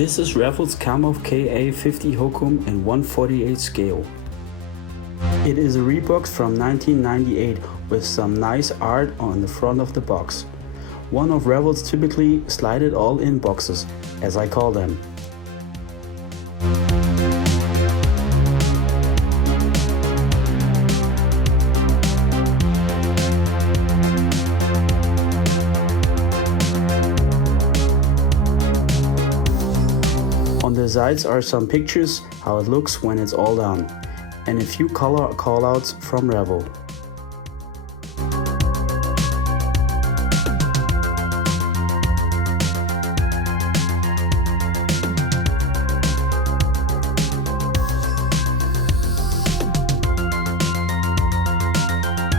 This is Revell's Kamov KA50 Hokum in 1/48 scale. It is a rebox from 1998 with some nice art on the front of the box. One of Revell's typically slide it all in boxes, as I call them. On the sides are some pictures how it looks when it's all done, and a few color callouts from Revell.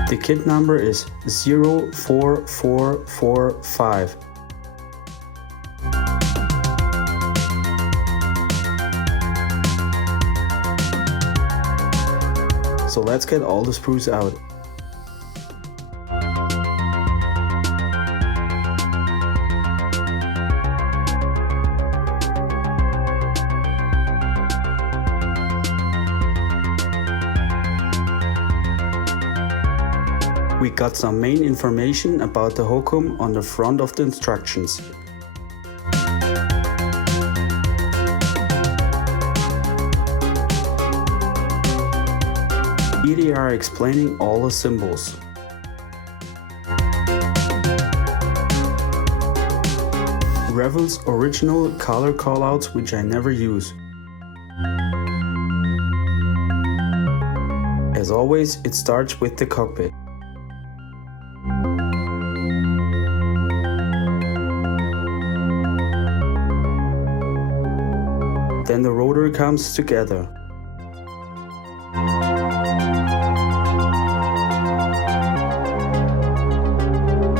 The kit number is 04445. So let's get all the sprues out. We got some main information about the Hokum on the front of the instructions. Here they are explaining all the symbols. Revell's original color callouts which I never use. As always, it starts with the cockpit. Then the rotor comes together.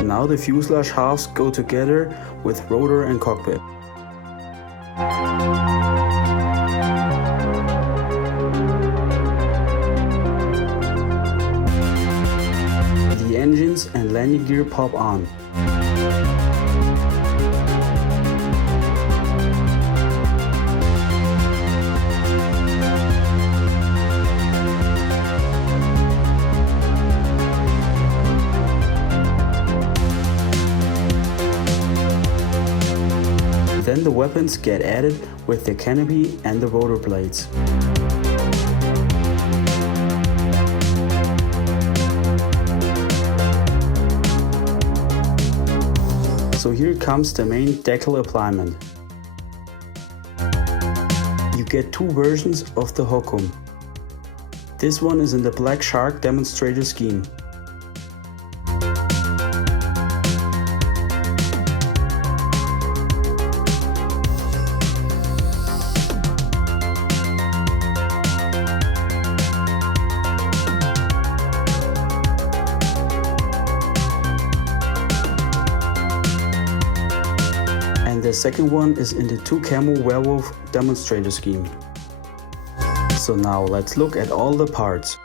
Now the fuselage halves go together with rotor and cockpit. The engines and landing gear pop on. Then the weapons get added with the canopy and the rotor blades. So here comes the main decal appliement. You get two versions of the Hokum. This one is in the Black Shark demonstrator scheme. The second one is in the two camo werewolf demonstrator scheme. So now let's look at all the parts.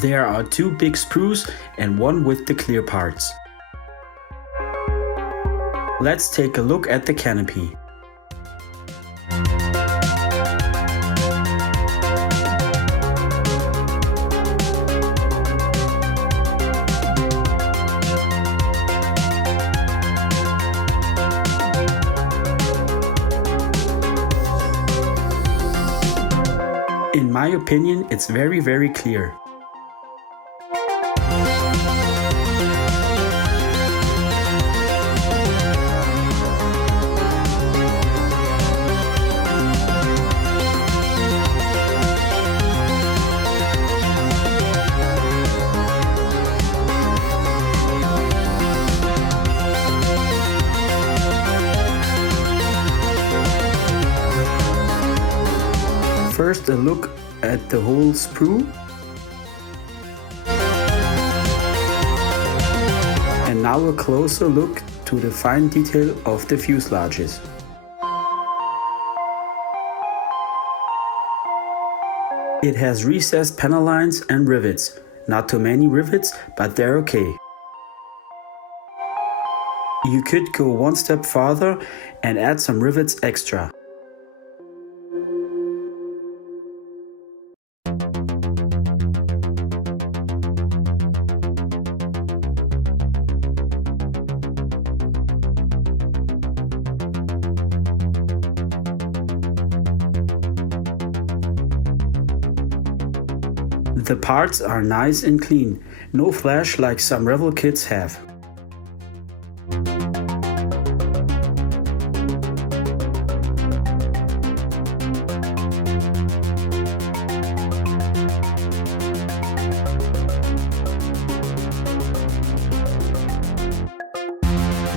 There are two big sprues and one with the clear parts. Let's take a look at the canopy. In my opinion, it's very clear. First a look at the whole sprue, and now a closer look to the fine detail of the fuselages. It has recessed panel lines and rivets, Not too many rivets, but they're okay. You could go one step farther and add some rivets extra. The parts are nice and clean, no flash like some Revell kits have.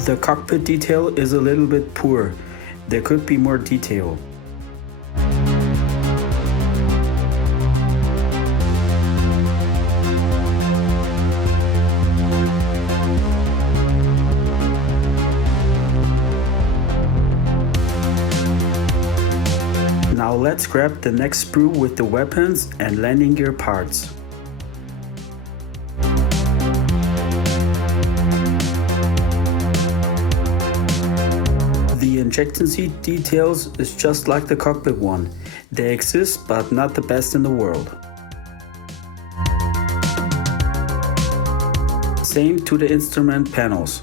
The cockpit detail is a little bit poor. There could be more detail. Now let's grab the next sprue with the weapons and landing gear parts. The injection seat details is just like the cockpit one. They exist, but not the best in the world. Same to the instrument panels.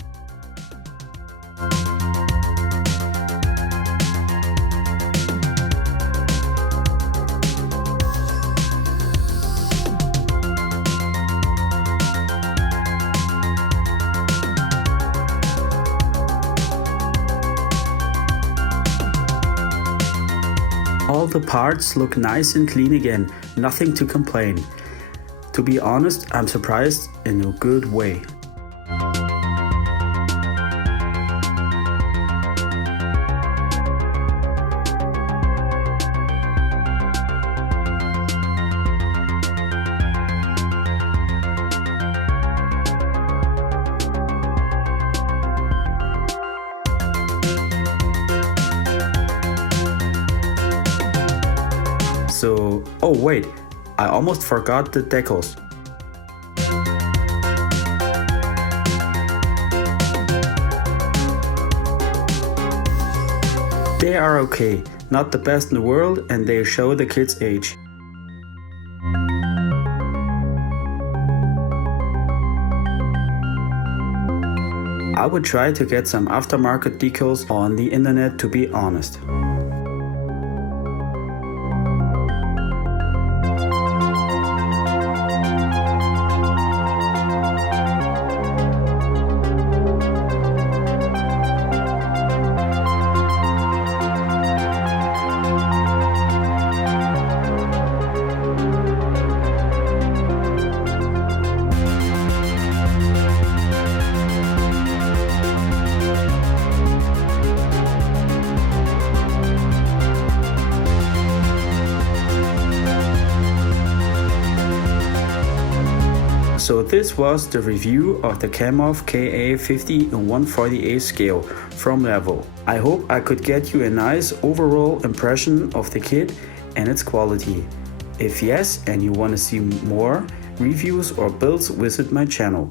All the parts look nice and clean again, nothing to complain. To be honest, I'm surprised in a good way. So, oh wait, I almost forgot the decals. They are okay, not the best in the world, and they show the kid's age. I would try to get some aftermarket decals on the internet, to be honest. So this was the review of the Kamov KA50 in 1/48 scale from Revell. I hope I could get you a nice overall impression of the kit and its quality. If yes, and you want to see more reviews or builds, visit my channel.